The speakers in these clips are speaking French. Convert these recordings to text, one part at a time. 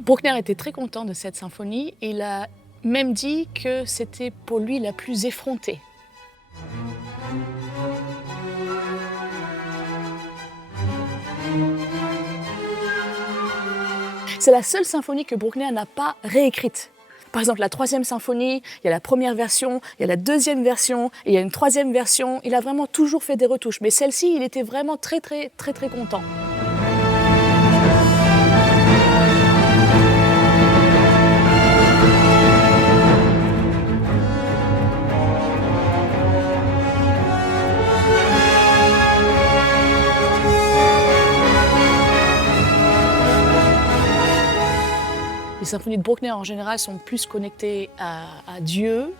Bruckner était très content de cette symphonie et il a même dit que c'était pour lui la plus effrontée. C'est la seule symphonie que Bruckner n'a pas réécrite. Par exemple, la troisième symphonie, il y a la première version, il y a la deuxième version, et il y a une troisième version. Il a vraiment toujours fait des retouches, mais celle-ci, il était vraiment très content. Les symphonies de Bruckner, en général, sont plus connectées à Dieu,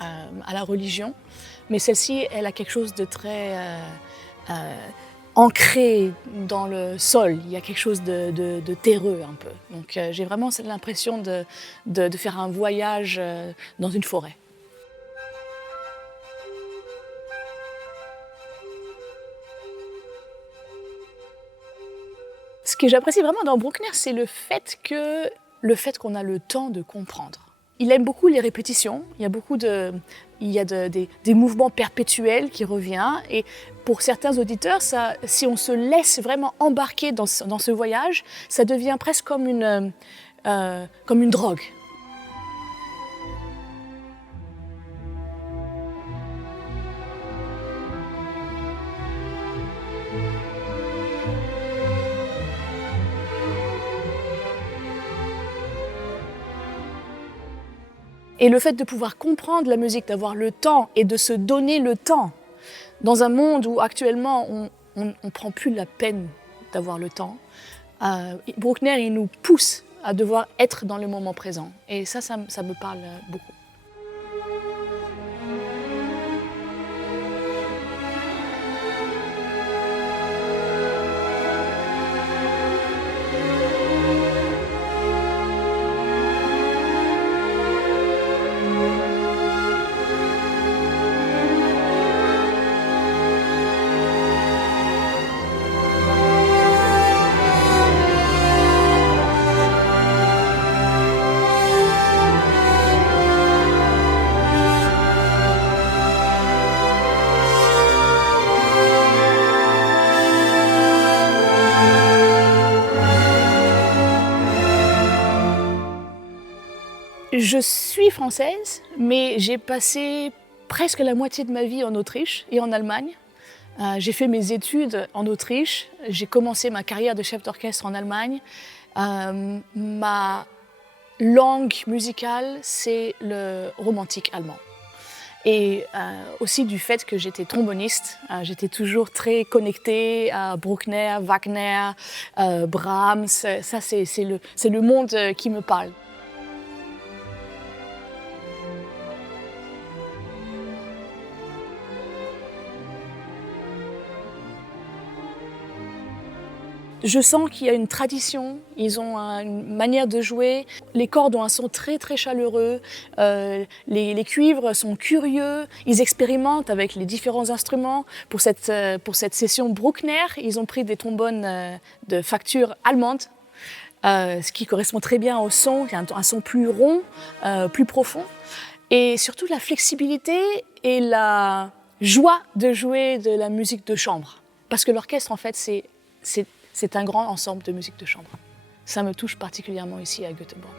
à la religion. Mais celle-ci, elle a quelque chose de très ancré dans le sol. Il y a quelque chose de terreux un peu. Donc j'ai vraiment l'impression de faire un voyage dans une forêt. Ce que j'apprécie vraiment dans Bruckner, c'est le fait qu'on a le temps de comprendre. Il aime beaucoup les répétitions, il y a des mouvements perpétuels qui reviennent et pour certains auditeurs, si on se laisse vraiment embarquer dans ce voyage, ça devient presque comme une drogue. Et le fait de pouvoir comprendre la musique, d'avoir le temps et de se donner le temps, dans un monde où actuellement on ne prend plus la peine d'avoir le temps, Bruckner il nous pousse à devoir être dans le moment présent. Et ça me parle beaucoup. Je suis française, mais j'ai passé presque la moitié de ma vie en Autriche et en Allemagne. J'ai fait mes études en Autriche, j'ai commencé ma carrière de chef d'orchestre en Allemagne. Ma langue musicale, c'est le romantique allemand. Et aussi du fait que j'étais tromboniste, j'étais toujours très connectée à Bruckner, Wagner, Brahms. Ça, c'est le monde qui me parle. Je sens qu'il y a une tradition, ils ont une manière de jouer. Les cordes ont un son très chaleureux, les cuivres sont curieux, ils expérimentent avec les différents instruments. Pour cette session Bruckner, ils ont pris des trombones de facture allemande, ce qui correspond très bien au son, il y a un son plus rond, plus profond. Et surtout la flexibilité et la joie de jouer de la musique de chambre. Parce que l'orchestre, en fait, c'est un grand ensemble de musique de chambre. Ça me touche particulièrement ici à Göteborg.